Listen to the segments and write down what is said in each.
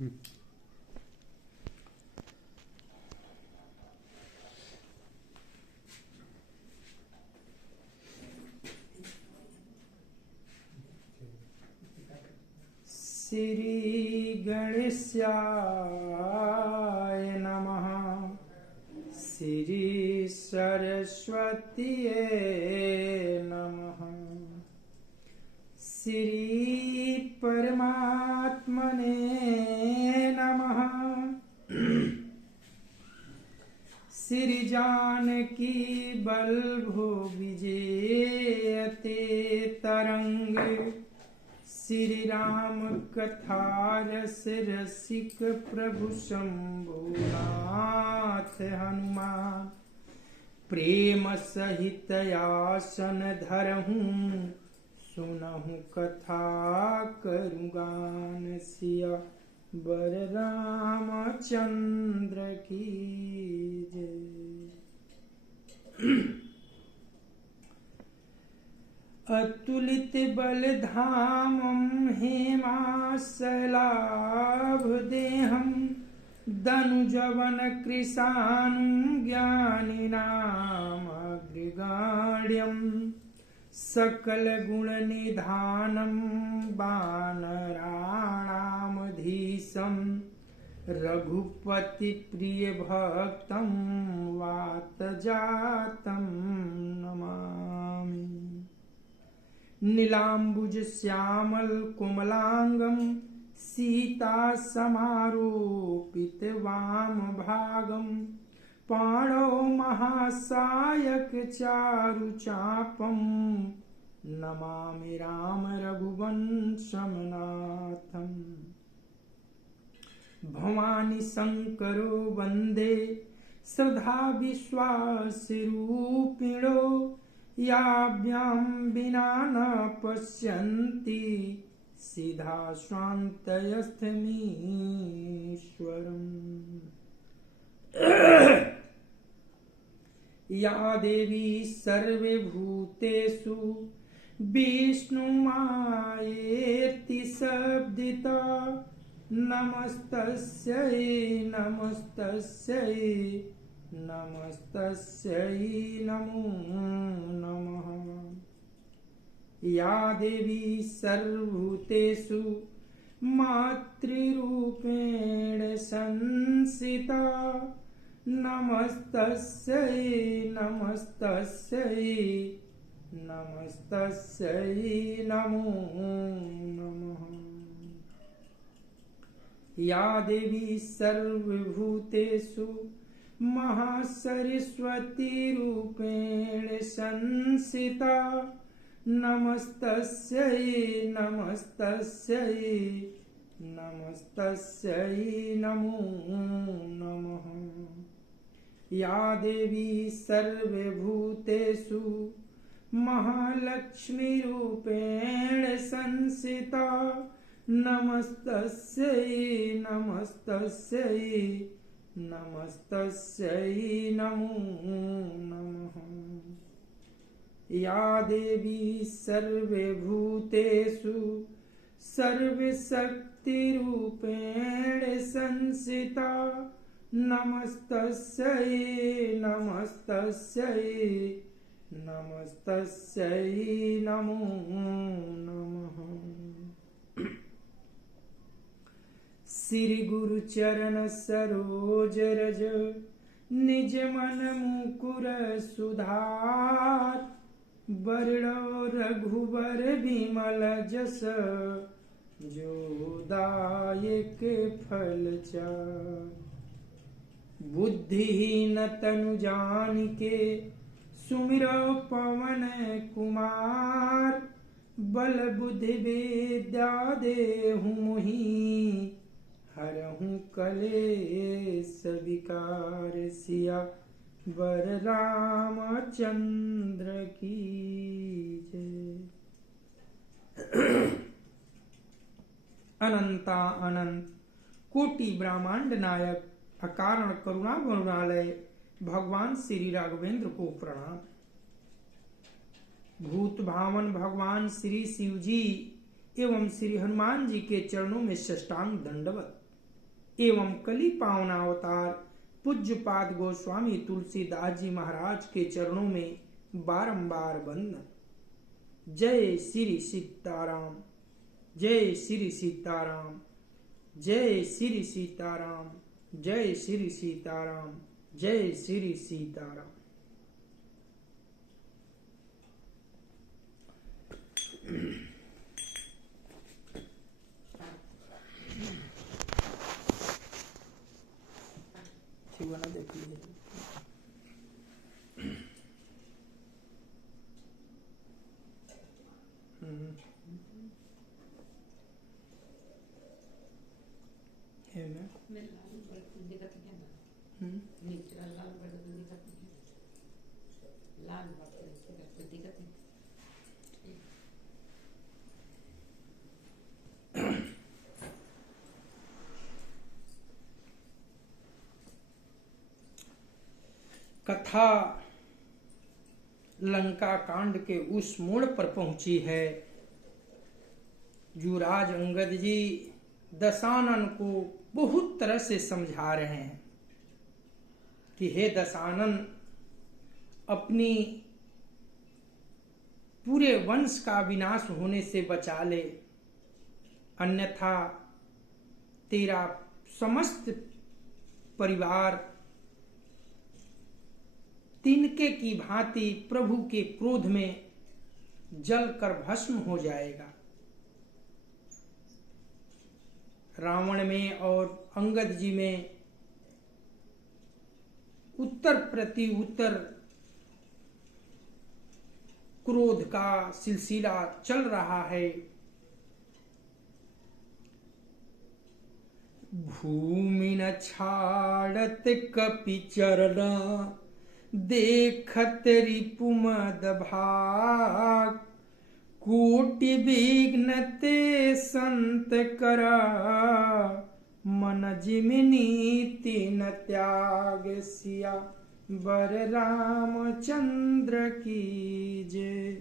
श्री गणेशाय नमः। श्री सरस्वतीये नमः। श्री परमात्मने नमः। श्री जानकी बल्भो विजयते तरंग। श्री राम कथा रस रसिक प्रभु शंभुनाथ हनुमान। प्रेम सहित आसन धरहूँ सुनहु कथा करूँ गान। सिया बर रामचंद्र की जय। अतुलित बल धामं हेमासलाभ देहं। दनुजवन कृशानं ज्ञानिनाम अग्रगाढ्यं। सकल गुण निधानं वानराणामधीशं। रघुपति प्रिय भक्तं वातजातं नमामि। नीलाम्बुज श्यामल कोमलांगं। सीता समारोपित वाम भागं। पाणौ महासायक चारु चापं। नमामि राम रघुवंशं नाथम्। भवानी शंकरो वंदे श्रद्धा विश्वास रूपिणो। याभ्यां विना न पश्यन्ति सिद्धा स्वान्तयस्थमीश्वरम्। या देवी सर्वभूतेषु विष्णुमायेति शब्दिता। नमस्तस्यै नमस्तस्यै नमस्तस्यै नमो नमः। या देवी सर्वभूतेषु मातृरूपेण संस्थिता। नमस्तस्यै नमस्तस्यै नमस्तस्यै नमो नमः। या देवी सर्वभूतेषु महासरस्वती रूपेण संस्थिता। नमस्तस्यै नमस्तस्यै नमस्तस्यै नमो नमः। या देवी सर्वभूतेषु महालक्ष्मी रूपेण संस्थिता। नमस्तस्यै नमस्तस्यै नमस्तस्यै नमो नमः। या देवी सर्वभूतेषु सर्वशक्तिरूपेण संस्थिता। नमस्तस्यै नमस्तस्यै नमस्तस्यै नमो नमः। श्री गुरु चरण सरोज रज निज मन मुकुर सुधार। बरड़ो रघुबर बिमल जस जो दायक फल चार। बुद्धिहीन तनु जानिके सुमिरो पवन कुमार। बल बुद्धि विद्या देहु मोहि हरहु कलेश विकार। सिया वर रामचंद्र की जय। अनंता अनंत कोटि ब्रह्मांड नायक अकारण करुणा वरुणालय भगवान श्री राघवेंद्र को प्रणाम। भूत भावन भगवान श्री शिव जी एवं श्री हनुमान जी के चरणों में साष्टांग दंडवत। एवं कली पावना अवतार पूज्यपाद गोस्वामी तुलसीदास जी महाराज के चरणों में बारंबार वंदन। जय श्री सीताराम, जय श्री सीताराम, जय श्री सीताराम, जय श्री सीताराम, जय श्री सीताराम। बना देती है। है ना? कथा लंका कांड के उस मोड़ पर पहुंची है। युवराज अंगद जी दशानन को बहुत तरह से समझा रहे हैं कि हे दशानन, अपनी पूरे वंश का विनाश होने से बचा ले, अन्यथा तेरा समस्त परिवार तिनके की भांति प्रभु के क्रोध में जलकर भस्म हो जाएगा। रावण में और अंगद जी में उत्तर प्रति उत्तर क्रोध का सिलसिला चल रहा है। भूमि न छाड़त कपि चरना, देखत रिपुमद भाग, कोटि विघ्न ते संत करा, मन जिमिनी तीन त्याग सिया बर रामचंद्र की जय।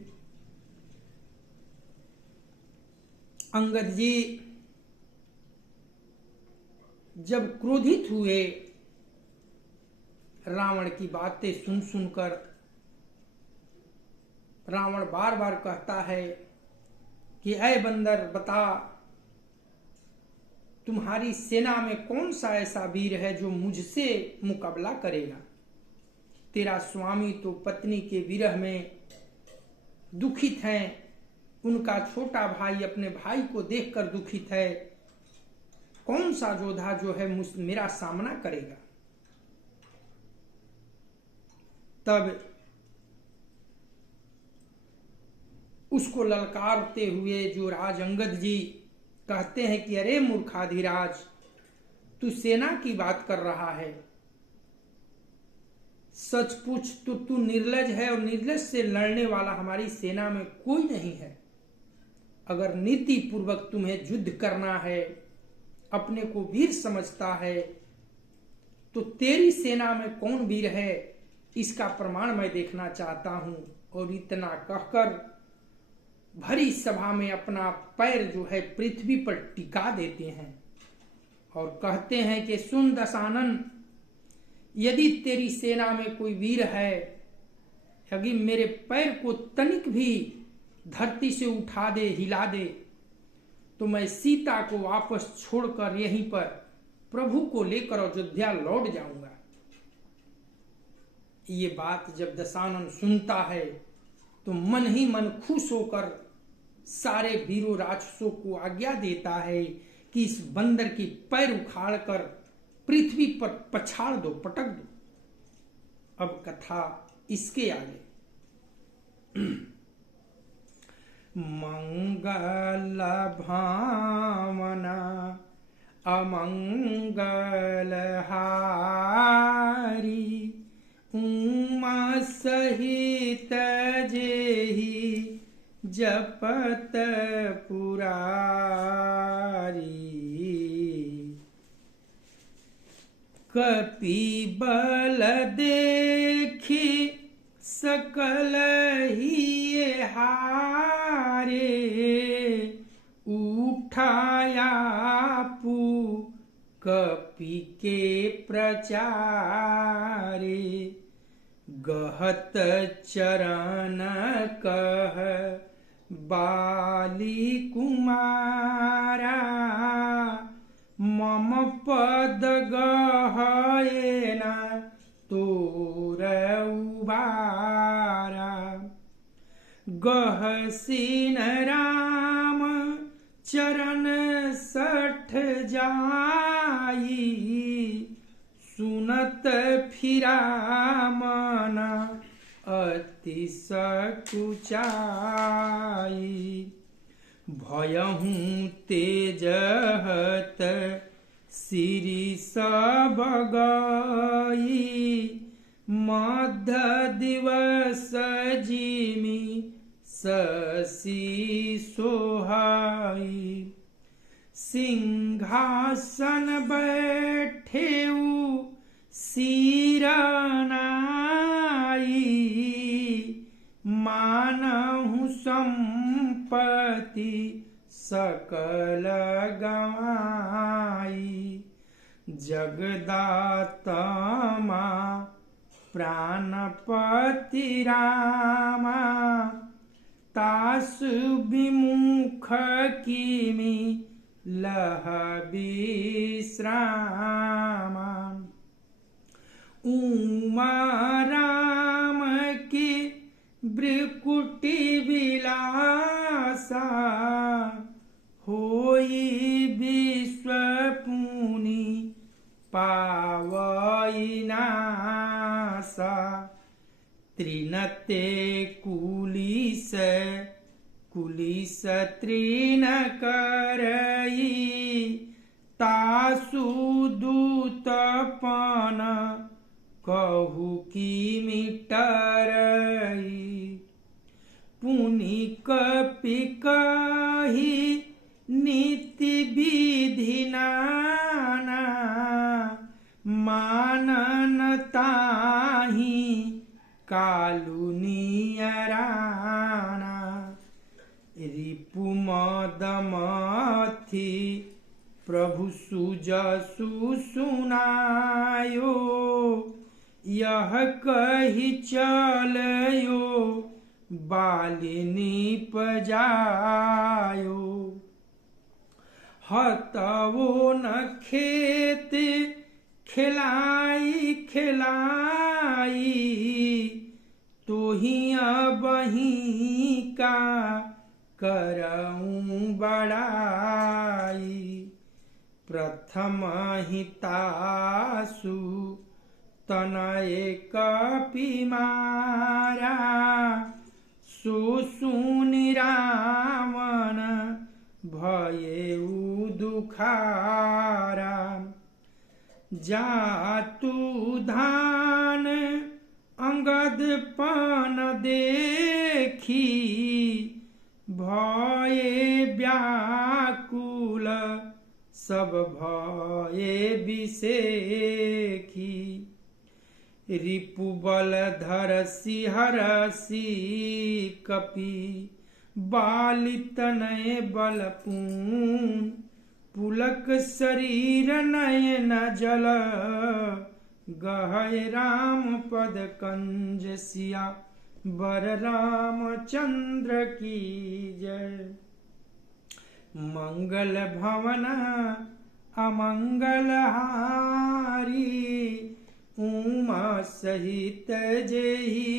अंगद जी जब क्रोधित हुए रावण की बातें सुन सुनकर, रावण बार बार कहता है कि ऐ बंदर, बता तुम्हारी सेना में कौन सा ऐसा वीर है जो मुझसे मुकाबला करेगा। तेरा स्वामी तो पत्नी के विरह में दुखित है, उनका छोटा भाई अपने भाई को देखकर दुखित है। कौन सा योद्धा जो है मेरा सामना करेगा। तब उसको ललकारते हुए जो राज अंगद जी कहते हैं कि अरे मूर्खाधिराज, तू सेना की बात कर रहा है, सच पूछ तो तू निर्लज है और निर्लज से लड़ने वाला हमारी सेना में कोई नहीं है। अगर नीति पूर्वक तुम्हें युद्ध करना है, अपने को वीर समझता है, तो तेरी सेना में कौन वीर है इसका प्रमाण मैं देखना चाहता हूं। और इतना कहकर भरी सभा में अपना पैर जो है पृथ्वी पर टिका देते हैं और कहते हैं कि सुन दशानन, यदि तेरी सेना में कोई वीर है, यदि मेरे पैर को तनिक भी धरती से उठा दे, हिला दे, तो मैं सीता को वापस छोड़कर यहीं पर प्रभु को लेकर अयोध्या लौट जाऊंगा। ये बात जब दशानन सुनता है तो मन ही मन खुश होकर सारे वीरों राक्षसों को आज्ञा देता है कि इस बंदर की पैर उखाड़कर पृथ्वी पर पछाड़ दो, पटक दो। अब कथा इसके आगे। मंगल भावना अमंगल हारी, उमा सहित जेहि जपत पुरारी। कपि बल देखी सकल ही हारे, उठाया पू कपि के प्रचारे, गहत चरण कह बाली कुमारा, मम पद गहएन तोर उबारा। गहसीन राम चरण सठ जाई, सुनत फिरा मन अति सकुचाई। भयहूँ तेजहत सिरि सब गई, मध्य दिवस जिमि शशि सोहाई। सिंहासन बैठेऊ सिर नाई, मानहु संपत्ति सकल गवाई। जगदात्मा प्राणपति रामा, तासु विमुख किमि लह विश्रामा। उमा राम की ब्रिकुटी विलासा, होई विश्व पुनि पावई नासा। त्रिनते कुलिस कुलिस तृण करई, तासु दूतपन कहु की मिटरई। पुनि कपि कही नीति विधि नाना, मानन ताहि कालु नियराना। रिपु मदमथि प्रभु सुजसु सुनायो, यह कही चलयो बालिनी पजायो। हतवो न खेत खिलाई खिलाई, तोहिया बही का करऊं बड़ाई। प्रथम हितासु तनय कपि मारा, सो सुनि रावण भयेउ दुखारा। जातु धान अंगद पन देखी, भये व्याकुल सब भये विसेखी। रिपुबल धरसी हरसी कपि, बाली तनय बलपून। पुलक शरीर नयन जल, गहय राम पद कंज सिया बर रामचंद्र की जय। मंगल भवन अमंगल हारी, उमा सहित जेहि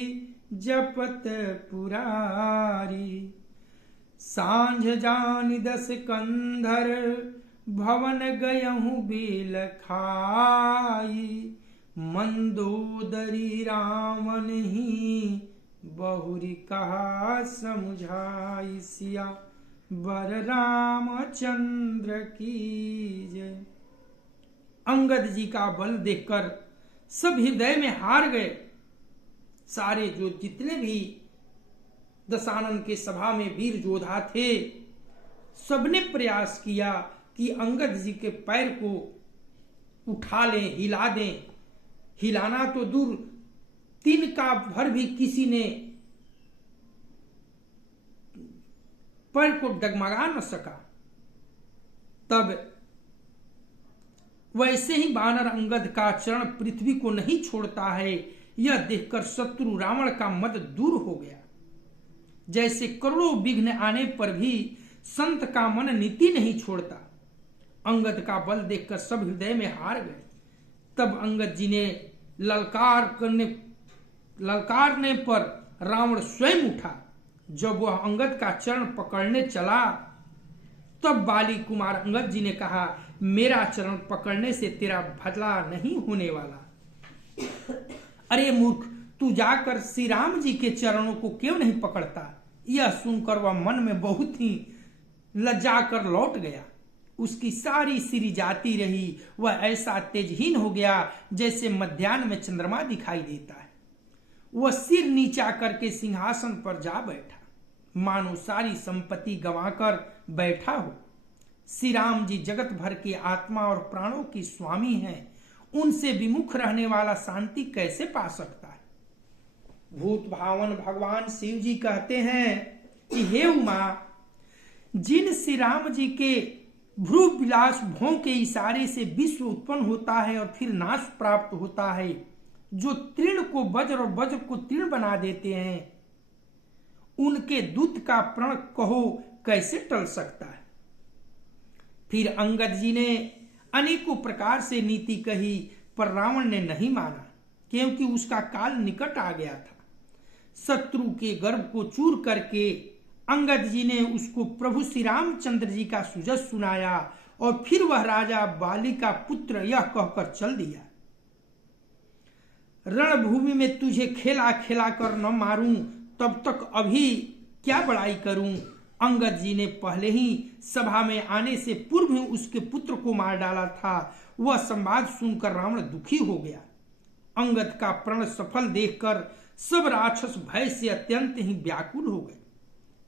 जपत पुरारी। सांझ जानि 10 कंधर, भवन गयहु बिल खाई। मंदोदरी रावण ही बहुरी कहा समुझाई। सिया बर रामचंद्र की जय। अंगद जी का बल देखकर सब हृदय में हार गए। सारे जो जितने भी दशानन के सभा में वीर योद्धा थे, सबने प्रयास किया कि अंगद जी के पैर को उठा लें, हिला दें। हिलाना तो दूर, तिनका भर भी किसी ने पैर को डगमगा न सका। तब वैसे ही वानर अंगद का चरण पृथ्वी को नहीं छोड़ता है। यह देखकर शत्रु रावण का मद दूर हो गया। जैसे करोड़ों विघ्न आने पर भी संत का मन नीति नहीं छोड़ता। अंगद का बल देखकर सब हृदय में हार गए। तब अंगद जी ने ललकारने पर रावण स्वयं उठा। जब वह अंगद का चरण पकड़ने चला तब बाली कुमार अंगद जी ने कहा, मेरा चरण पकड़ने से तेरा बदला नहीं होने वाला। अरे मूर्ख, तू जाकर श्री राम जी के चरणों को क्यों नहीं पकड़ता? यह सुनकर वह मन में बहुत ही लज्जा कर लौट गया। उसकी सारी सिरी जाती रही। वह ऐसा तेजहीन हो गया जैसे मध्याह्न में चंद्रमा दिखाई देता है। वह सिर नीचा करके सिंहासन पर जा बैठा, मानो सारी संपत्ति गंवाकर बैठा हो। श्री राम जी जगत भर के आत्मा और प्राणों की स्वामी हैं। उनसे विमुख रहने वाला शांति कैसे पा सकता है? भूत भावन भगवान शिव जी कहते हैं कि हे उमा, जिन श्री राम जी के भ्रू विलास भों के इशारे से विश्व उत्पन्न होता है और फिर नाश प्राप्त होता है, जो तृण को वज्र और वज्र को तृण बना देते हैं, उनके दूत का प्रण कहो कैसे टल सकता है? फिर अंगद जी ने अनेकों प्रकार से नीति कही, पर रावण ने नहीं माना, क्योंकि उसका काल निकट आ गया था। शत्रु के गर्भ को चूर करके अंगद जी ने उसको प्रभु श्री रामचंद्र जी का सुजस सुनाया और फिर वह राजा बाली का पुत्र यह कहकर चल दिया, रणभूमि में तुझे खेला खेला कर न मारूं तब तक अभी क्या बड़ाई करूं। अंगद जी ने पहले ही सभा में आने से पूर्व ही उसके पुत्र को मार डाला था। वह संवाद सुनकर रावण दुखी हो गया। अंगद का प्रण सफल देखकर सब राक्षस भय से अत्यंत ही व्याकुल हो गए।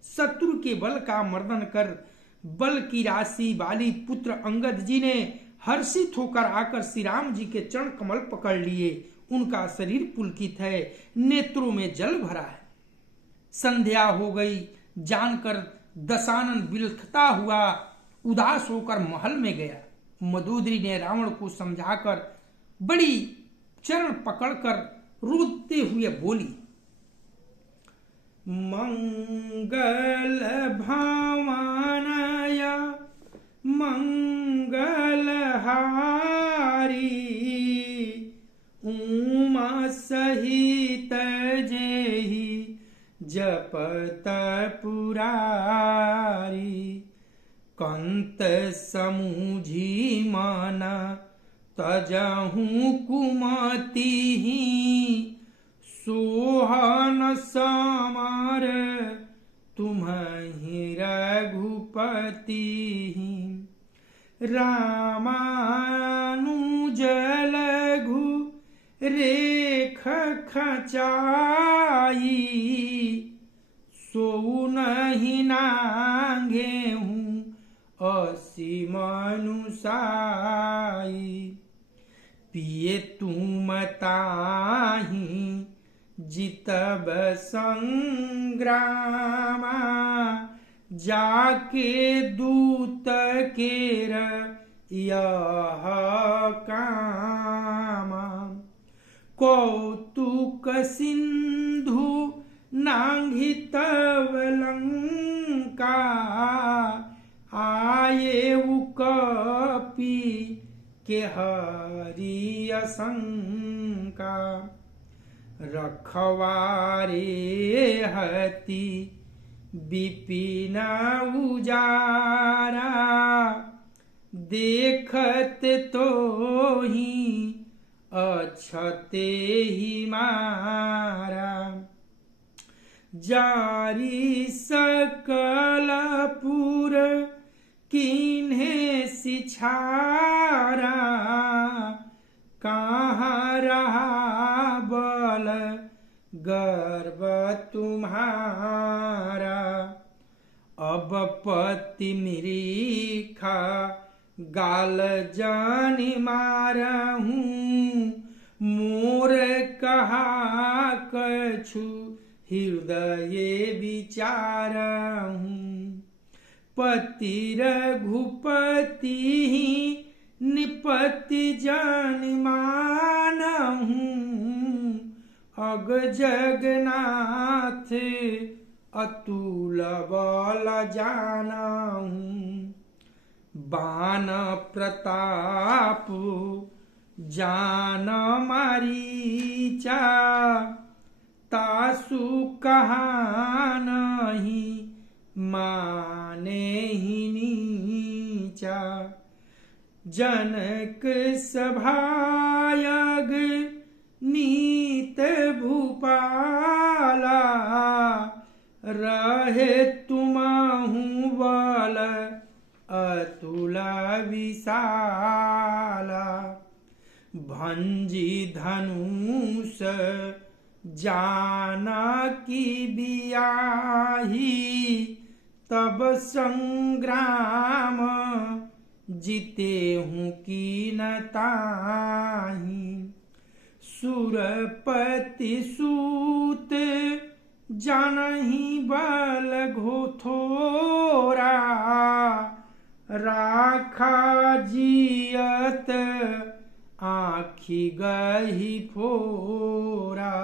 शत्रु के बल का मर्दन कर बल की राशि वाली पुत्र अंगद जी ने हर्षित होकर आकर श्री राम जी के चरण कमल पकड़ लिए। उनका शरीर पुलकित है, नेत्रों में जल भरा है। संध्या हो गई जानकर दशानन बिलखता हुआ उदास होकर महल में गया। मदोदरी ने रावण को समझाकर बड़ी चरण पकड़कर रोते हुए बोली, मंगल भावनाय मंगल हारी उमा सहित जेहि जपत पुरारी कंत समूझी माना तजहू कुमति सोहन समर तुम्हि रघुपति रामानुज लघु रेख खचाई सो नहीं नांगे हूँ असीम अनुसाई पिए तुम ताही जितब संग्रामा जाके दूत केर यह कामा कौतुक सिंधु नांघितव लंका आये कपि के हरि असंका रखवारे हति विपिन उजारा देखत तो ही अछते ही मारा जारी सकल पुर किन्हे सिछारा कहाँ रहा बल गर्व तुम्हारा अब पति मिरीखा गाल जानी मारहूँ मोर कहा कछु हृदय विचारहूँ पति रघुपति निपति जन मानहूँ, अग जगन्नाथ अतुल बल जानहूँ। बान प्रताप जान मारीचा, तासु कहा नहीं माने ही नीचा। जनक सभायग नीत भूपाला, रहे तुमहु बल अतुल विशाला। भंजी धनुष जानकी बियाही, तब संग्राम जीते हूँ की न ताही। सुरपति सूत जानहि बल घोथोरा, राखा जियत आँखि गही फोरा।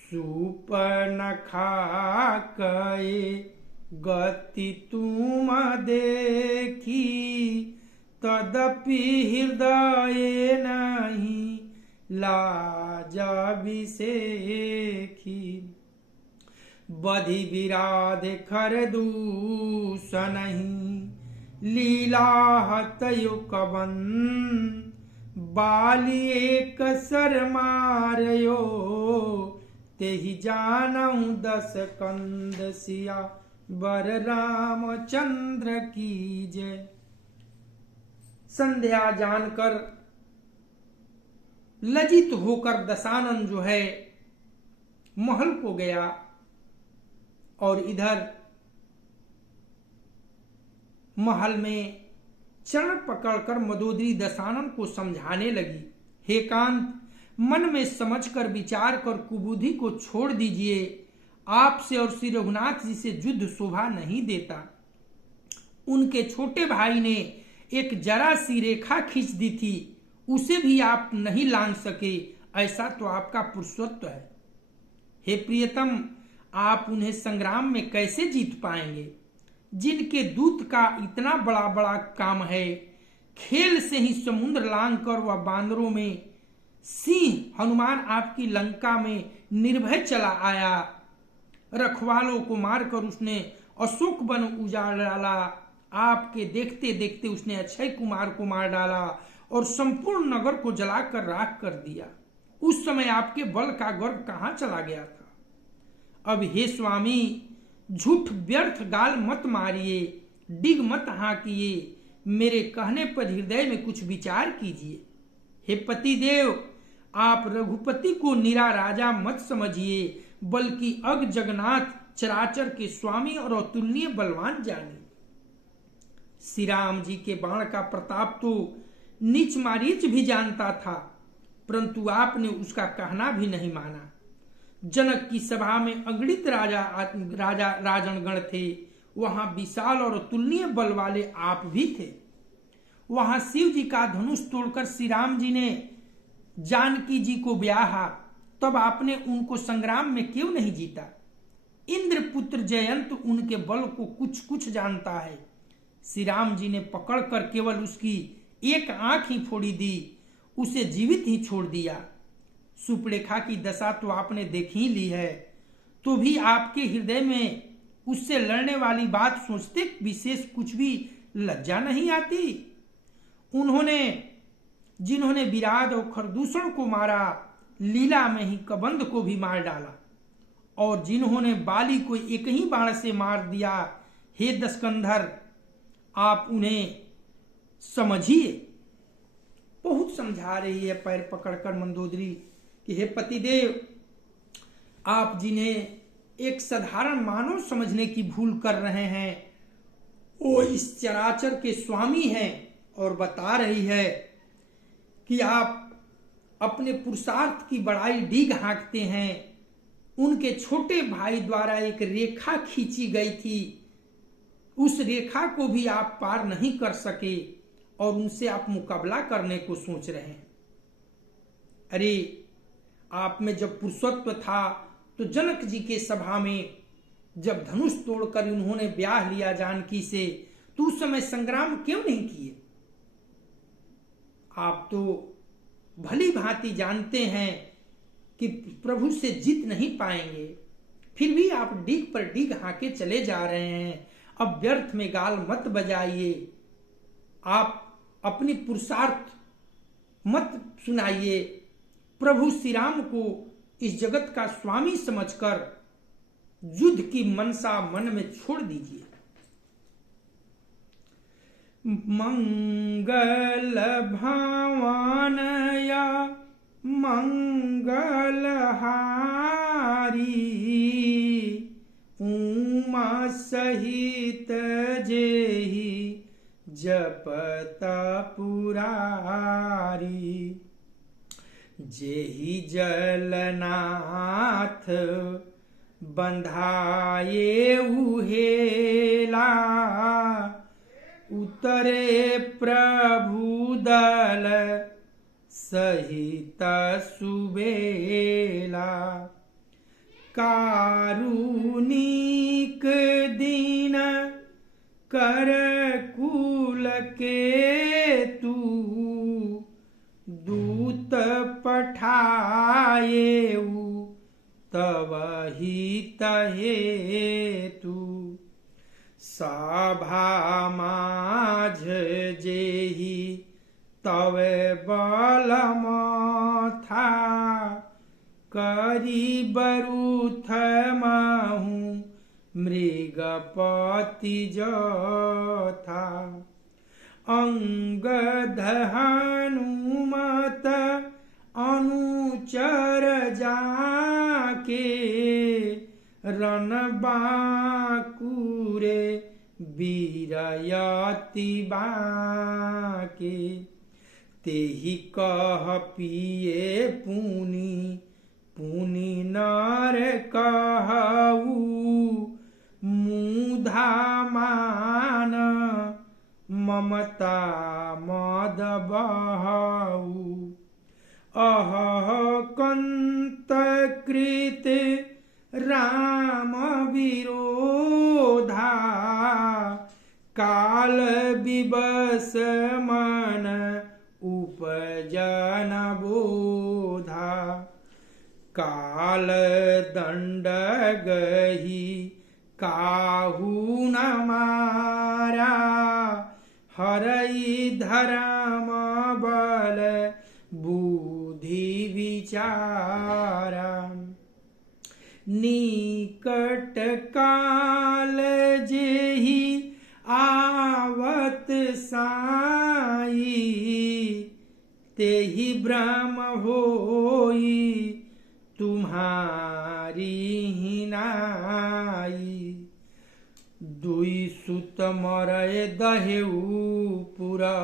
सुपर्णखा कए गति तुम देखी, तदपि हृदय नहीं लाज विसेखी। बधि विराध खर दूषणहि, लीला हतयु कवन। बाली एक सर मारयो, तेहि जानहु 10 कंद सिया बर रामचंद्र की जय। संध्या जानकर लज्जित होकर दशानन जो है महल को गया, और इधर महल में चरण पकड़कर मदोदरी दशानन को समझाने लगी, हे कांत, मन में समझकर विचार कर कुबुद्धि को छोड़ दीजिए। आपसे और श्री रघुनाथ जी से युद्ध शोभा नहीं देता। उनके छोटे भाई ने एक जरा सी रेखा खींच दी थी, उसे भी आप नहीं लांघ सके, ऐसा तो आपका पुरुषत्व है। हे प्रियतम, आप उन्हें संग्राम में कैसे जीत पाएंगे, जिनके दूत का इतना बड़ा बड़ा काम है। खेल से ही समुद्र लांघ कर वह बांदरों में सिंह हनुमान आपकी लंका में निर्भय चला आया। रखवालों को मारकर उसने अशोक वन उजाड़ डाला। आपके देखते देखते उसने अक्षय कुमार को मार डाला और संपूर्ण नगर को जलाकर राख कर दिया। उस समय आपके बल का गर्व कहां चला गया था। अब हे स्वामी, झूठ व्यर्थ गाल मत मारिए, डिग मत हाँकिए, मेरे कहने पर हृदय में कुछ विचार कीजिए। हे पतिदेव, आप रघुपति को निरा राजा मत समझिए, बल्कि अग जगन्नाथ चराचर के स्वामी और अतुलनीय बलवान जानिए। श्री राम जी के बाण का प्रताप तो नीच मारीच भी जानता था, परंतु आपने उसका कहना भी नहीं माना। जनक की सभा में अगणित राजनगण थे, वहां विशाल और अतुलनीय बल वाले आप भी थे। वहां शिव जी का धनुष तोड़कर श्री राम जी ने जानकी जी को ब्याहा, तब आपने उनको संग्राम में क्यों नहीं जीता। इंद्र पुत्र जयंत उनके बल को कुछ कुछ जानता है। श्री राम जी ने पकड़कर केवल उसकी एक आंख ही फोड़ी दी, उसे जीवित ही छोड़ दिया। सुपरेखा की दशा तो आपने देख ही ली है, तो भी आपके हृदय में उससे लड़ने वाली बात सोचते विशेष कुछ भी लज्जा नहीं आती। जिन्होंने विराट और खरदूषण को मारा, लीला में ही कबंध को भी मार डाला, और जिन्होंने बाली को एक ही बाण से मार दिया, हे दशकंधर, आप उन्हें समझिए। बहुत समझा रही है पैर पकड़कर मंदोदरी कि हे पतिदेव, आप जिन्हें एक साधारण मानव समझने की भूल कर रहे हैं, वो इस चराचर के स्वामी हैं, और बता रही है कि आप अपने पुरुषार्थ की बड़ाई डीग हाँकते हैं। उनके छोटे भाई द्वारा एक रेखा खींची गई थी, उस रेखा को भी आप पार नहीं कर सके, और उनसे आप मुकाबला करने को सोच रहे हैं। अरे आप में जब पुरुषत्व था तो जनक जी के सभा में जब धनुष तोड़कर उन्होंने ब्याह लिया जानकी से, तो उस समय संग्राम क्यों नहीं किए? आप तो भली भांति जानते हैं कि प्रभु से जीत नहीं पाएंगे, फिर भी आप डीग पर डीग हाके चले जा रहे हैं। अब व्यर्थ में गाल मत बजाइए, आप अपनी पुरुषार्थ मत सुनाइए। प्रभु श्री राम को इस जगत का स्वामी समझकर युद्ध की मनसा मन में छोड़ दीजिए। मंगल भावनया मंगलहारी, उमा सहित जेहि जपत पुरारी। जेहि जलनाथ बंधाए उहेला, उतरे प्रभु दल सहित सुबेला। कारुणिक दीन कर कुल के तू, दूत पठाएऊ तब हित हेतु। सभा माझ जेहि तव बलम था, करी बरूथ महु मृगपति जथा। अंगद हनुमत अनुचर जाके, रन बांकुरे वीरयति बाके। तेहि कह पिए पुनि पुनि नर कहऊ, मुधा मान ममता मद बहऊ। अह कंत कृत राम विरोधा, काल विवश मन उपजन बोधा। काल दंड गही काहू न मारा, हरई धर्म बल बुद्धि विचारा। निकट काल जेहि आवत साई, तेहि ब्रह्म होई तुम्हारी हिनाई। दुई सुत मरय दहेऊ पुरा,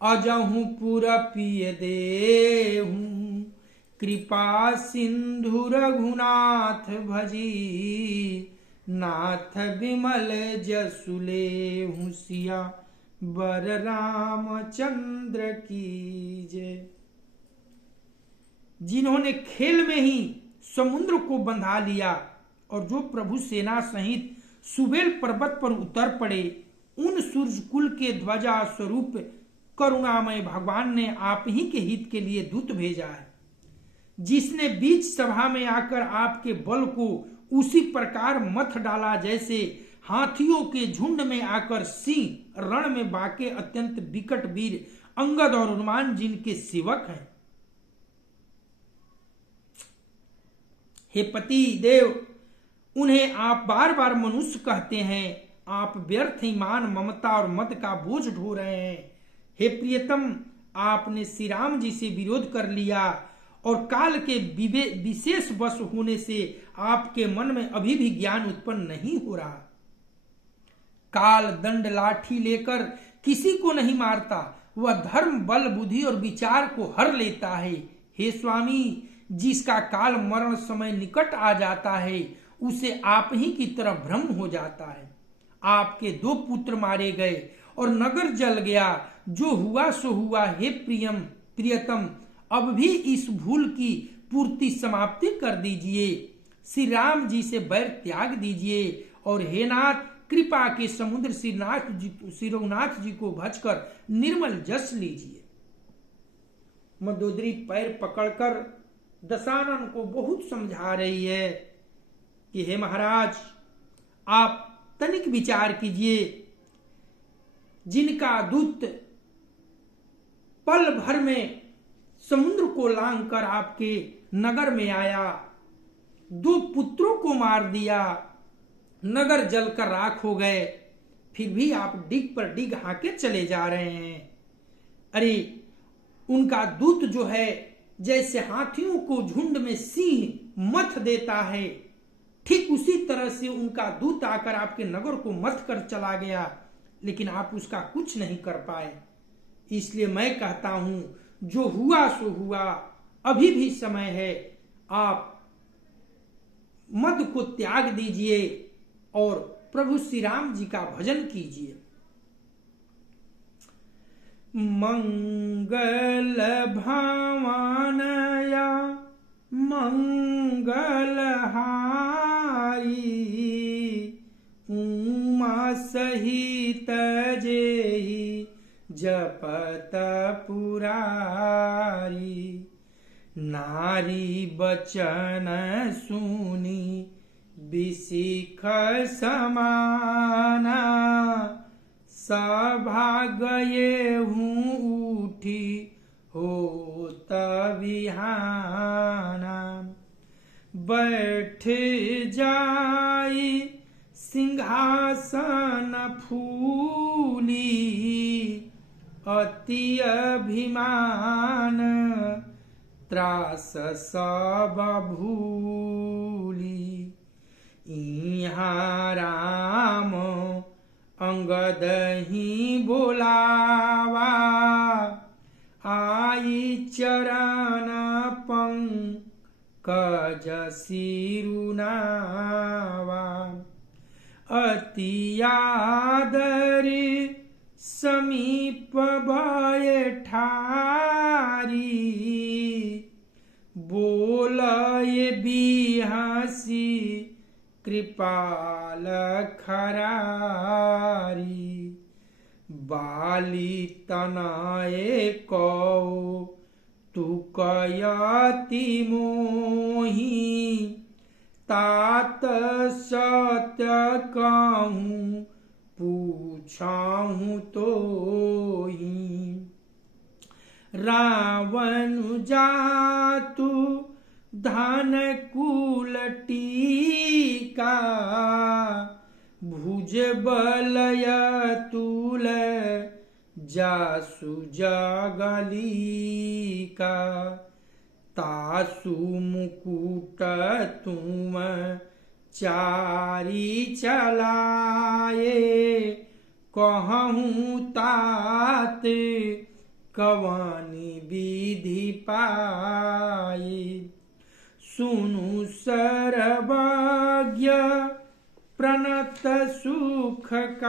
अजहू पुरा पिय देहूं। कृपा सिंधु रघुनाथ भजी, नाथ विमल जसुले हुसिया बर रामचंद्र की जय। जिन्होंने खेल में ही समुद्र को बंधा लिया और जो प्रभु सेना सहित सुबेल पर्वत पर उतर पड़े, उन सूर्यकुल के ध्वजा स्वरूप करुणामय भगवान ने आप ही के हित के लिए दूत भेजा है। जिसने बीच सभा में आकर आपके बल को उसी प्रकार मथ डाला जैसे हाथियों के झुंड में आकर सिंह रण में बाके अत्यंत विकट वीर अंगद और हनुमान जिनके सेवक हैं। हे पति देव, उन्हें आप बार बार मनुष्य कहते हैं। आप व्यर्थ ईमान ममता और मद का बोझ ढो रहे हैं। हे प्रियतम, आपने श्री राम जी से विरोध कर लिया और काल के विशेष वश होने से आपके मन में अभी भी ज्ञान उत्पन्न नहीं हो रहा। काल दंड लाठी लेकर किसी को नहीं मारता, वह धर्म बल बुद्धि और विचार को हर लेता है। हे स्वामी, जिसका काल मरण समय निकट आ जाता है उसे आप ही की तरह भ्रम हो जाता है। आपके 2 पुत्र मारे गए और नगर जल गया। जो हुआ सो हुआ, हे प्रियतम, अब भी इस भूल की पूर्ति समाप्ति कर दीजिए। श्री राम जी से बैर त्याग दीजिए और हे नाथ, कृपा के समुद्र श्री रघुनाथ जी को भजकर निर्मल जस लीजिए। मंदोदरी पैर पकड़कर दशानन को बहुत समझा रही है कि हे महाराज, आप तनिक विचार कीजिए। जिनका दूत पल भर में समुद्र को लांग कर आपके नगर में आया, 2 पुत्रों को मार दिया, नगर जलकर राख हो गए, फिर भी आप डिग पर डिग हाके चले जा रहे हैं। अरे उनका दूत जो है जैसे हाथियों को झुंड में सिंह मथ देता है, ठीक उसी तरह से उनका दूत आकर आपके नगर को मथ कर चला गया, लेकिन आप उसका कुछ नहीं कर पाए। इसलिए मैं कहता हूं, जो हुआ सो हुआ, अभी भी समय है। आप मद को त्याग दीजिए और प्रभु श्री राम जी का भजन कीजिए। मंगल भावनया मंगलहारी, उमा सहित जेहि जपत पुरारी। नारी बचन सुनी बिसिख समाना, सभागये हूँ उठी होत बिहाना। बैठ जाई सिंहासन फूली, अति अभिमान त्रास सब भूली। इहाँ राम अंगद ही बोलावा, आई चरण पंकज सिरुनावा। अति आदरी समीप भय ठारी, बोलय बिहासी कृपाल खरारी। बाली तनये कौ तू कयति मोही, तात सत्य कहूँ पूछाहूँ तोही। रावण जातु धन कुल टीका, भुज बलय तुल जासु जगलीका। तासु मुकुट तुम चारी चलाए, कहूँ तात कवनी विधि पाए। सुनु सर्वज्ञ प्रणत सुखकारी,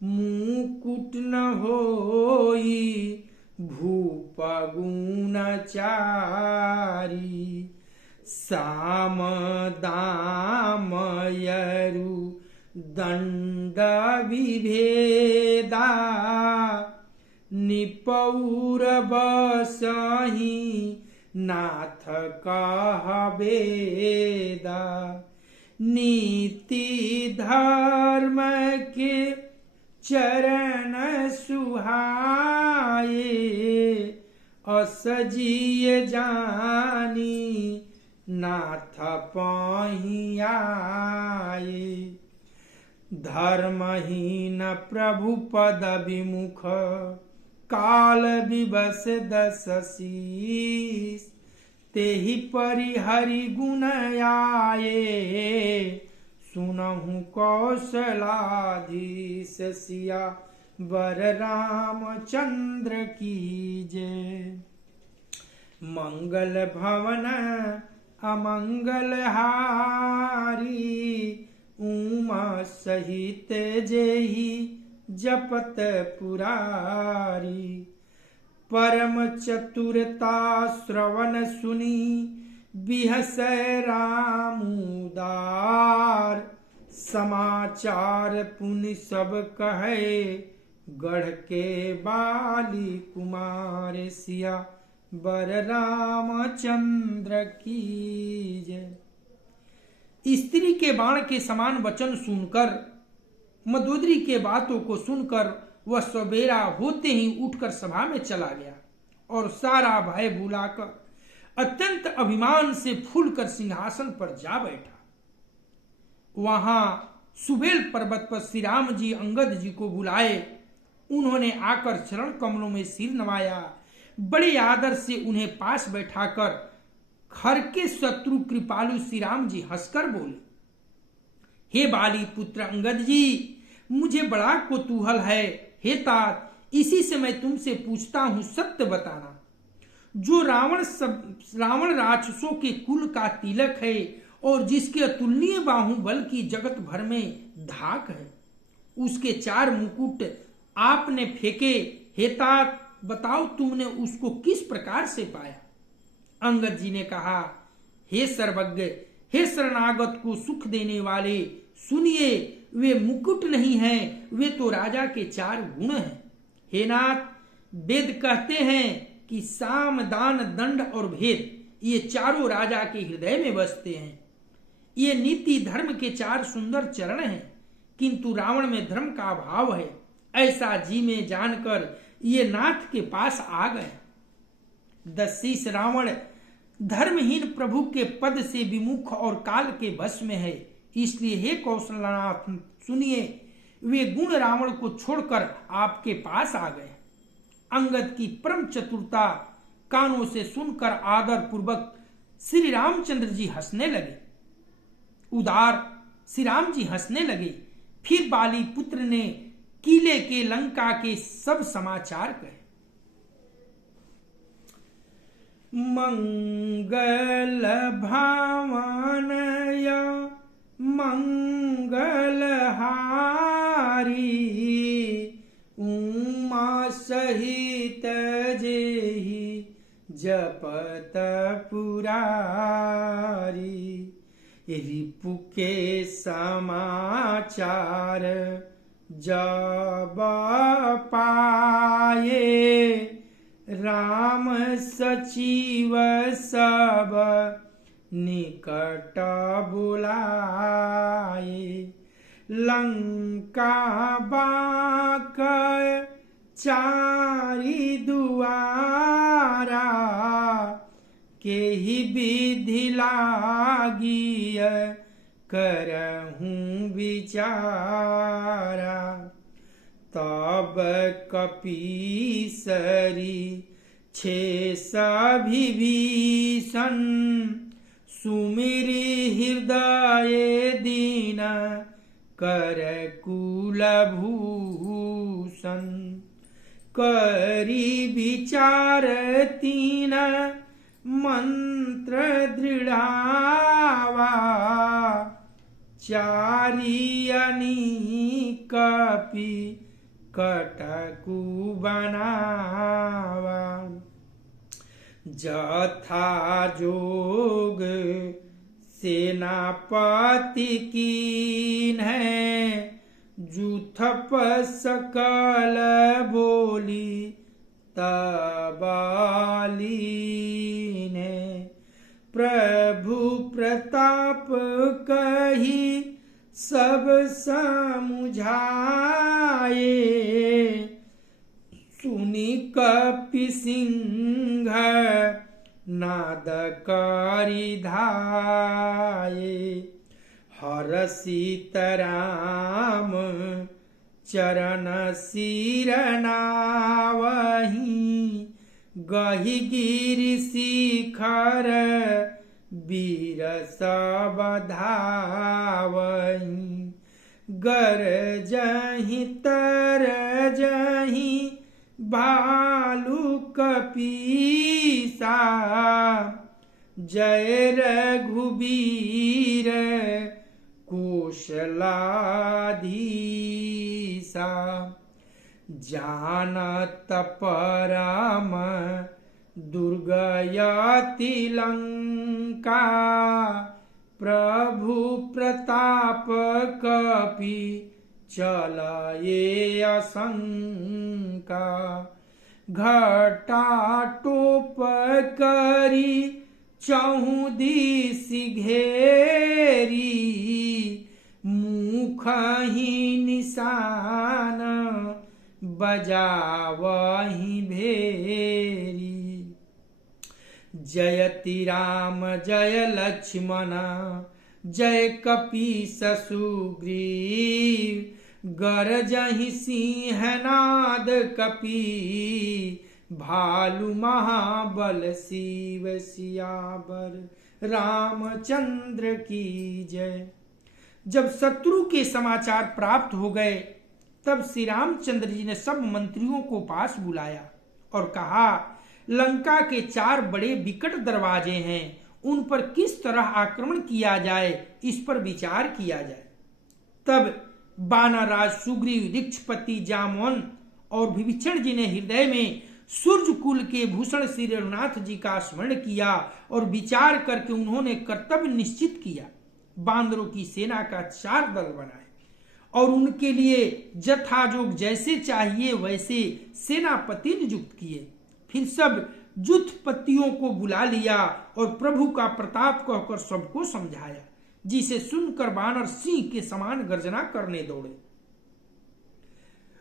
मुकुट न होई भूप गुणचारी। साम दाम यरु दंड विभेदा, निपौर बसहि नाथ कहबेदा। नीति धर्म के चरण सुहाए, असजिय जानी नाथ पहियाए। धर्महीन प्रभु पद विमुख, काल विवश दस शीस। तेहि परिहरि गुण आए, सुनहु कौशलाधीश सिया वर रामचंद्र की जय। मंगल भवन अमंगल हारी, उमा सहित जेहि जपत पुरारी। परम चतुरता श्रवण सुनी बिहस रामुदार। समाचार पुनि सब कहे गढ़ के बाली कुमार। सिया बर रामचंद्र की जय। स्त्री के बाण के समान वचन सुनकर, मंदोदरी के बातों को सुनकर वह सवेरा होते ही उठकर सभा में चला गया और सारा भय भुलाकर अत्यंत अभिमान से फूलकर सिंहासन पर जा बैठा। वहां सुबेल पर्वत पर श्री राम जी अंगद जी को बुलाए। उन्होंने आकर चरण कमलों में सिर नवाया। बड़े आदर से उन्हें पास बैठाकर खर के शत्रु कृपालु श्री राम जी हंसकर बोले, हे बाली पुत्र अंगद जी, मुझे बड़ा कौतूहल है। हे तात, इसी से मैं तुमसे पूछता हूं, सत्य बताना। जो रावण राक्षसों के कुल का तिलक है और जिसके अतुलनीय बाहुबल की जगत भर में धाक है, उसके 4 मुकुट आपने फेंके। हे तात, बताओ तुमने उसको किस प्रकार से पाया? अंगद जी ने कहा, हे सर्वज्ञ, हे शरणागत को सुख देने वाले, सुनिए, वे मुकुट नहीं हैं, वे तो राजा के 4 गुण हैं। हे नाथ, वेद कहते हैं कि साम दान दंड और भेद, ये चारों राजा के हृदय में बसते हैं। ये नीति धर्म के 4 सुंदर चरण हैं, किंतु रावण में धर्म का अभाव है, ऐसा जी में जानकर ये नाथ के पास आ गए। दशीष रावण धर्महीन प्रभु के पद से विमुख और काल के वश में है, इसलिए हे कौशलनाथ सुनिए, वे गुण रावण को छोड़कर आपके पास आ गए। अंगद की परम चतुरता कानों से सुनकर आदर पूर्वक श्री रामचंद्र जी हंसने लगे। उदार श्री राम जी हंसने लगे। फिर बाली पुत्र ने किले के लंका के सब समाचार कहे। मंगल भावनय मंगल हारी। उमा सहित जेहि जपत पुरारी। रिपु के समाचार जब पाए। राम सचिव सब निकट बुलाए। लंका बाक चारि दुआरा। केहि विधि लागिय करहूं विचारा। तब कपीसरी 6 विभीषण। सुमिरि हृदय दीन कर कुलभूषण। करी विचार 3 मंत्र दृढ़ावा। चारियनी कपि कटकु बनावा। जथा जोग सेनापति कीन्हे। जूथप सकल बोली तबालीने। प्रभु प्रताप कही सब समुझाए। सुनि कपि सिंह नाद करि धाये। हरषित राम चरण सिर नावहि। गहि गिरि शिखर वीर सब धावहि। गरजहि तरजहि भालु कपीसा। जय रघुबीर कौशलाधीशा जानत परम दुर्गयति लंका प्रभु प्रताप कपि चलये असंका घटाटोप करी चहु दिसि घेरी मुख ही निशान बजावहि भेरी जयति राम जय लक्ष्मण जय कपीस सुग्रीव गरजहि सिंहनाद कपी भालु महाबल शिव सियावर रामचंद्र की जय। जब शत्रु के समाचार प्राप्त हो गए तब श्री रामचंद्र जी ने सब मंत्रियों को पास बुलाया और कहा, लंका के 4 बड़े विकट दरवाजे हैं, उन पर किस तरह आक्रमण किया जाए इस पर विचार किया जाए। तब वानरराज सुग्रीव, ऋक्षपति जामवन और विभीषण जी ने हृदय में सूर्य कुल के भूषण श्री रघुनाथ जी का स्मरण किया और विचार करके उन्होंने कर्तव्य निश्चित किया। बांदरों की सेना का 4 दल बनाए और उनके लिए जथाजोग जैसे चाहिए वैसे सेनापति नियुक्त किए। फिर सब जुथपतियों को बुला लिया और प्रभु का प्रताप कहकर सबको समझाया, जिसे सुनकर वानर सिंह के समान गर्जना करने दौड़े।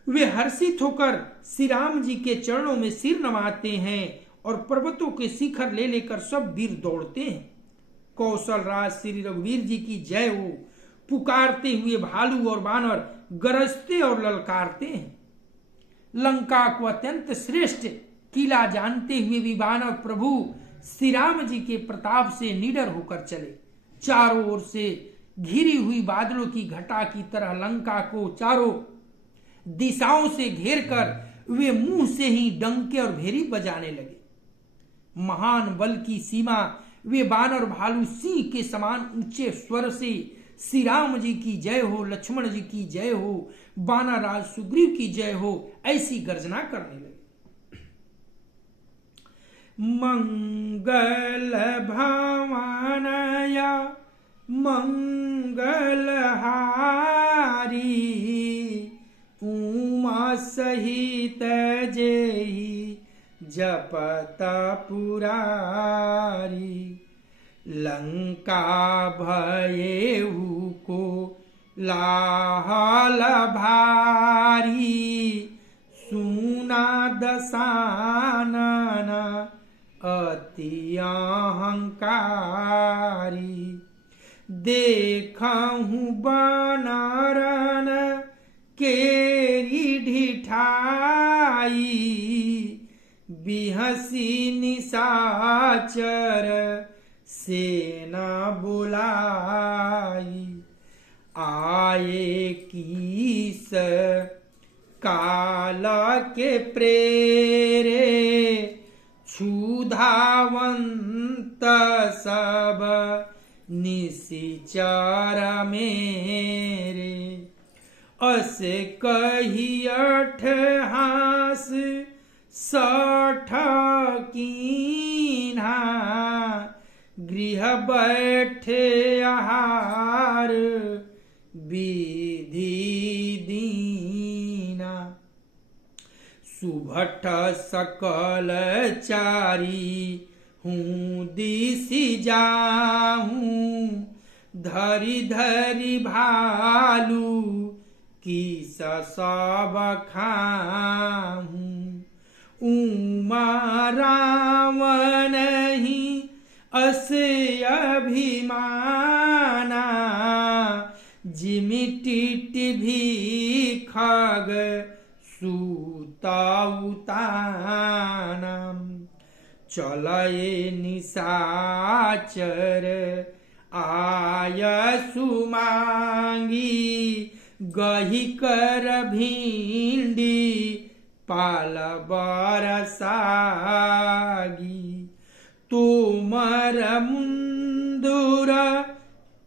वे हर्षित होकर श्री राम जी के चरणों में सिर नवाते हैं और पर्वतों के शिखर ले लेकर सब वीर दौड़ते हैं। कौशल राज श्री रघुवीर जी की जय हो पुकारते हुए भालू और वानर गरजते और ललकारते हैं। लंका को अत्यंत श्रेष्ठ किला जानते हुए भी वानर प्रभु श्री राम जी के प्रताप से निडर होकर चले। चारों ओर से घिरी हुई बादलों की घटा की तरह लंका को चारों दिशाओं से घेर कर वे मुंह से ही डंके और भेरी बजाने लगे। महान बल की सीमा वे वानर भालू सिंह के समान ऊंचे स्वर से श्री राम जी की जय हो, लक्ष्मण जी की जय हो, वानरराज सुग्रीव की जय हो ऐसी गर्जना करने लगे। मंगल भवनया मंगलहारी उमा सहित जेहि जपत पुरारी लंका भयेहु को लाहल भारी सुना दसानन अति अहंकारी देखहु बनरन केरी ढिठाई बिहसी निशाचर सेना बुलाई आए कीस काल के प्रेरे क्षुधावंत सब निशिचर मेरे अस कही अठहास सठ कीन्हा गृह बैठे आहार विधि दीना सुभट सकल चारी हूँ दिशि जाहूँ धरि धरि भालू की सब खाहूँ उमा रावण ही अस अभिमाना जिमिटिट भी खग सूताउतानम चलये निशाचर आय सुमांगी गही कर भिंडी पाल बरसागी तोमर मुंदुर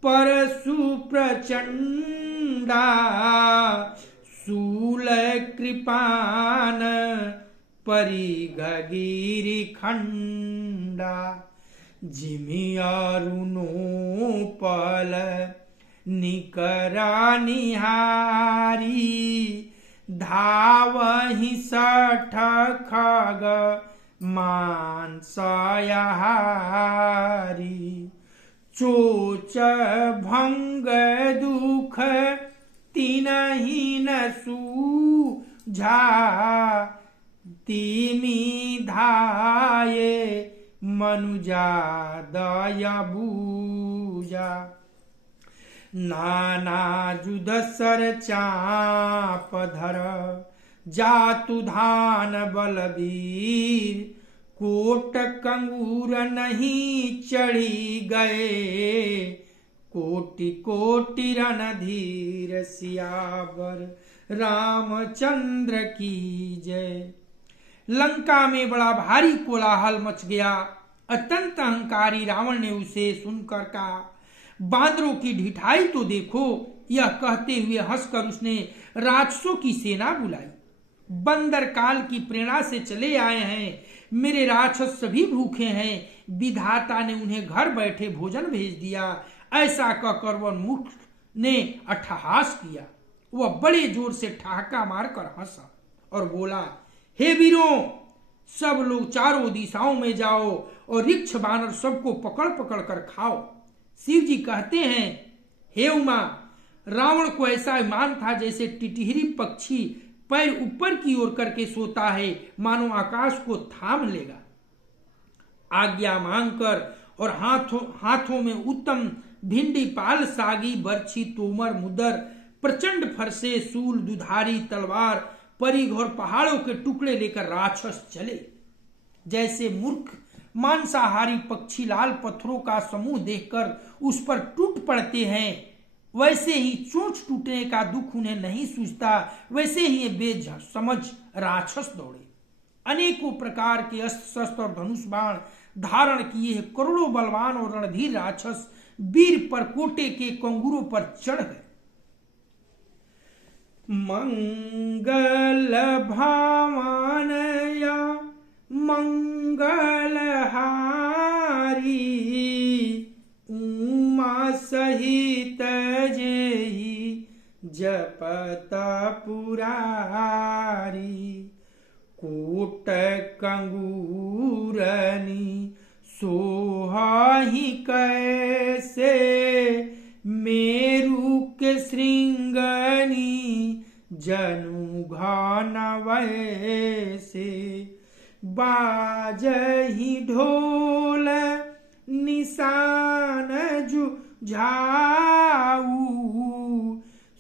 परशु प्रचंडा शूल कृपान परिघगिरि खंडा जिमि अरुणो पल निकरा निहारी धावहि सठ खग मांसयाहारी चोच भंग दुख तिनहि न सूझा तिमि धाये मनुजा दया बूजा नाना जुद सर चाप धर जातु धान बलबीर कोट कंगूर नहीं चढ़ी गए कोटि कोटि रणधीर सियावर रामचंद्र की जय। लंका में बड़ा भारी कोलाहल मच गया। अत्यंत अहंकारी रावण ने उसे सुनकर कहा, बांदरों की ढिठाई तो देखो। यह कहते हुए हंसकर उसने राक्षसों की सेना बुलाई। बंदर काल की प्रेरणा से चले आए हैं, मेरे राक्षस सभी भूखे हैं, विधाता ने उन्हें घर बैठे भोजन भेज दिया। ऐसा कहकर वह मूर्ख ने अट्टहास किया। वह बड़े जोर से ठहाका मारकर हंसा और बोला, हे वीरों, सब लोग चारों दिशाओं में जाओ और रिक्ष बानर सबको पकड़ पकड़ कर खाओ। शिव जी कहते हैं, हे उमा, रावण को ऐसा ईमान था जैसे टिटहरी पक्षी पैर ऊपर की ओर करके सोता है, मानो आकाश को थाम लेगा। आज्ञा मांगकर और हाथों में उत्तम भिंडी पाल सागी बर्छी तोमर मुदर प्रचंड फरसे सूल दुधारी तलवार परिघ और पहाड़ों के टुकड़े लेकर राक्षस चले। जैसे मूर्ख मांसाहारी पक्षी लाल पत्थरों का समूह देखकर उस पर टूट पड़ते हैं, वैसे ही चोंच टूटने का दुख उन्हें नहीं सूझता, वैसे ही ये बेसमझ राक्षस दौड़े। अनेकों प्रकार के अस्त्र शस्त्र और धनुष बाण धारण किए करोड़ों बलवान और रणधीर राक्षस वीर परकोटे के कंगूरों पर चढ़ गए। मंगल भावन या मंगलहारी उमा सहित जेहि जपत पुरारी कोट कंगूरनी सोहाहि कैसे मेरु के श्रृंगनी जनु घन वैसे बाजहि ढोल निशान जुझाऊ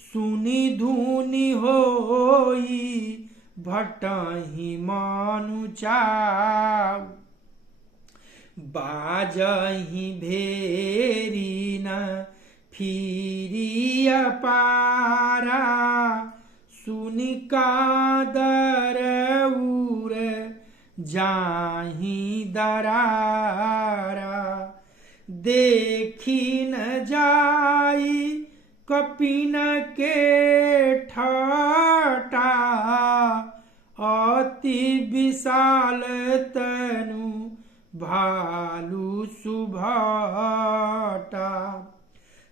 सुनि धुनि होई भटहि मानु चाऊ बाजहि भेरी न फिरी अपारा सुनि कादर उर जाहि दरारा देखी न जाई कपिन के ठाटा अति विशाल तनु भालू सुभाटा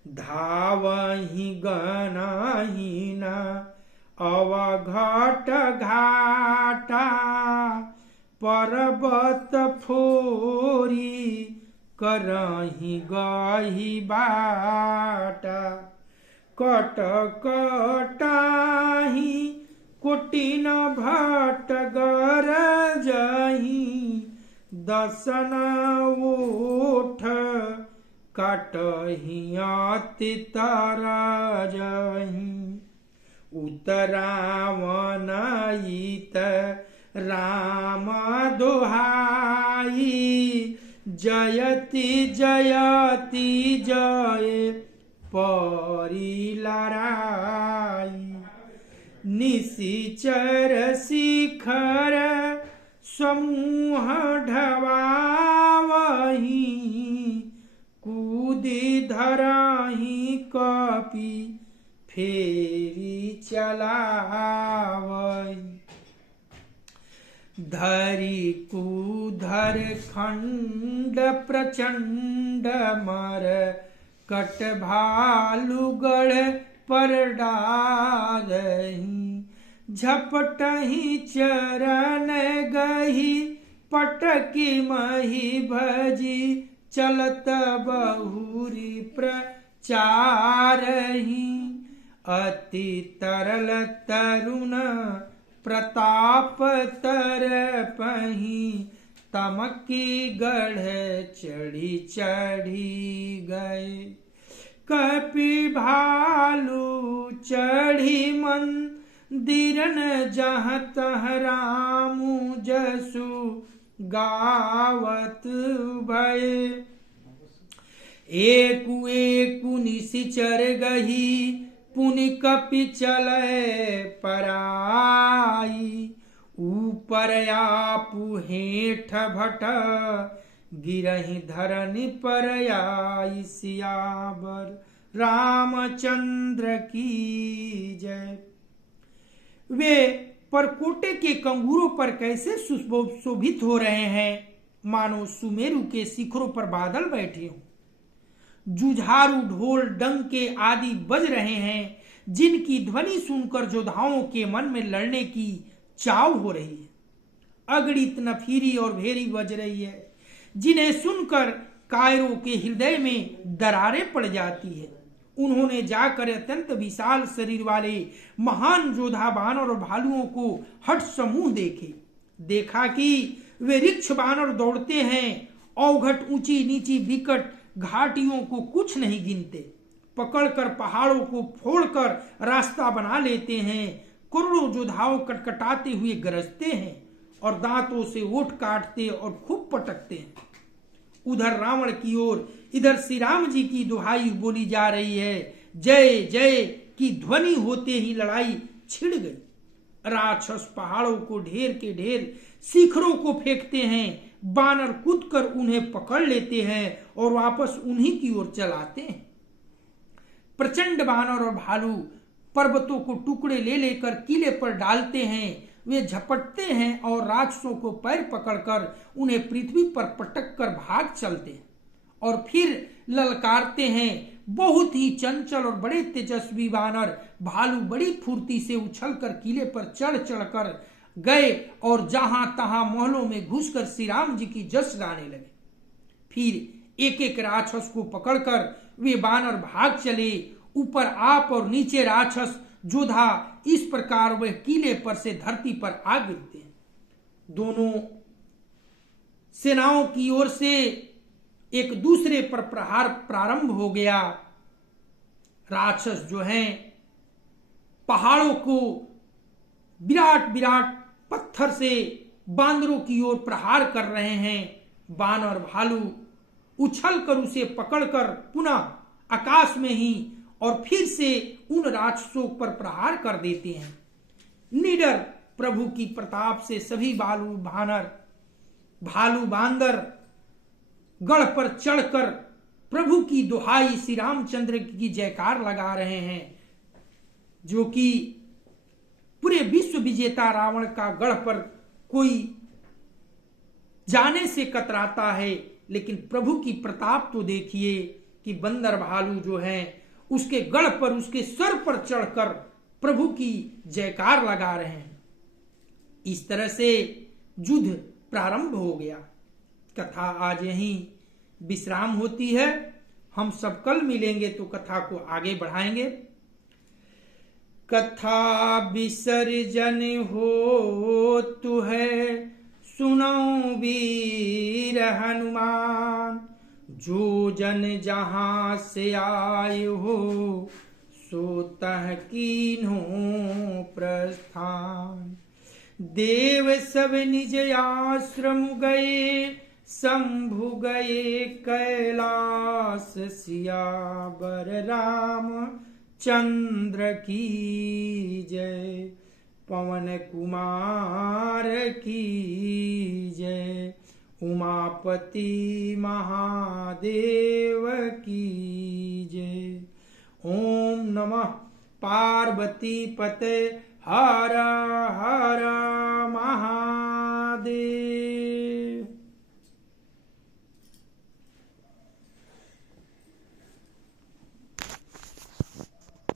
धावहि गणहि न अवघट घाटा पर्वत फोरी करहि गहि बाटा कट कटाहि कुटिन भट गरजहि दसन ओठ काटहि अति तरजहि उतरावन इत राम दोहाई जयति जयति जय परी लड़ाई निशिचर शिखर समूह ढवावही कूदी धराही कपि फेरी चलावै। धरी कुधर खंड प्रचंड मर कट भालुगढ़ पर डारही। झपटही चरण गही पटकी मही भजी चलत बहुरी प्रचारही। अति तरल तरुण प्रताप तरपही तमकी गढ़ चढ़ी चढ़ी गए। कपि भालू चढ़ी मंदिरन जहाँ तह रामु जसु गावत भय। एकु एकु निशिचर गही पुनि कपि चले पराई। ऊपर आपु हेठ भट गिरहि धरनि पर आई। सियावर रामचंद्र की जय। वे परकोटे के कंगूरों पर कैसे सुशोभित हो रहे हैं, मानो सुमेरु के शिखरों पर बादल बैठे हों। जुझारू ढोल डंके आदि बज रहे हैं, जिनकी ध्वनि सुनकर योद्धाओं के मन में लड़ने की चाव हो रही है। अगणित नफीरी और भेरी बज रही है, जिन्हें सुनकर कायरों के हृदय में दरारें पड़ जाती है। उन्होंने जाकर अत्यंत विशाल शरीर वाले महान योद्धा बानर और भालुओं को हठ समूह देखे। देखा कि वे रिक्ष बानर दौड़ते हैं, औघट ऊंची नीची विकट घाटियों को कुछ नहीं गिनते, पकड़कर पहाड़ों को फोड़कर रास्ता बना लेते हैं। करोड़ों योद्धाओं कटकटाते हुए गरजते हैं और दांतों से ओठ काटते और खूब पटकते हैं। उधर रावण की ओर इधर श्री राम जी की दुहाई बोली जा रही है। जय जय की ध्वनि होते ही लड़ाई छिड़ गई। राक्षस पहाड़ों को ढेर के ढेर शिखरों को फेंकते हैं। बानर कूदकर उन्हें पकड़ लेते हैं और वापस उन्हीं की ओर चलाते हैं। प्रचंड बानर और भालू पर्वतों को टुकड़े ले लेकर किले पर डालते हैं। वे झपटते हैं और राक्षसों को पैर पकड़कर उन्हें पृथ्वी पर पटक कर भाग चलते हैं और फिर ललकारते हैं। बहुत ही चंचल और बड़े तेजस्वी बानर भालू बड़ी फुर्ती से उछलकर किले पर चढ़ चढ़कर गए और जहां तहां महलों में घुसकर श्री राम जी की जश गाने लगे। फिर एक एक राक्षस को पकड़कर वे बानर भाग चले। ऊपर आप और नीचे राक्षस योद्धा इस प्रकार वे किले पर से धरती पर आ गिरते हैं। दोनों सेनाओं की ओर से एक दूसरे पर प्रहार प्रारंभ हो गया। राक्षस जो हैं पहाड़ों को विराट विराट पत्थर से बांदरों की ओर प्रहार कर रहे हैं। बानर भालू उछलकर उसे पकड़कर पुनः आकाश में ही और फिर से उन राक्षसों पर प्रहार कर देते हैं। निडर प्रभु की प्रताप से सभी भालू बांदर गढ़ पर चढ़कर प्रभु की दुहाई श्री रामचंद्र की जयकार लगा रहे हैं, जो कि पूरे विश्व विजेता रावण का गढ़ पर कोई जाने से कतराता है। लेकिन प्रभु की प्रताप तो देखिए कि बंदर भालू जो हैं उसके गढ़ पर उसके सर पर चढ़कर प्रभु की जयकार लगा रहे हैं। इस तरह से युद्ध प्रारंभ हो गया। कथा आज यहीं विश्राम होती है। हम सब कल मिलेंगे तो कथा को आगे बढ़ाएंगे। कथा विसर्जन हो तु है सुनो वीर हनुमान। जो जन जहां से आए हो सो तह कीन्हो प्रस्थान। देव सब निज आश्रम गए शंभु गए कैलाश। सियावर राम चंद्र की जय। पवन कुमार की जय। उमापति महादेव की जय। ओम नमः पार्वती पते हर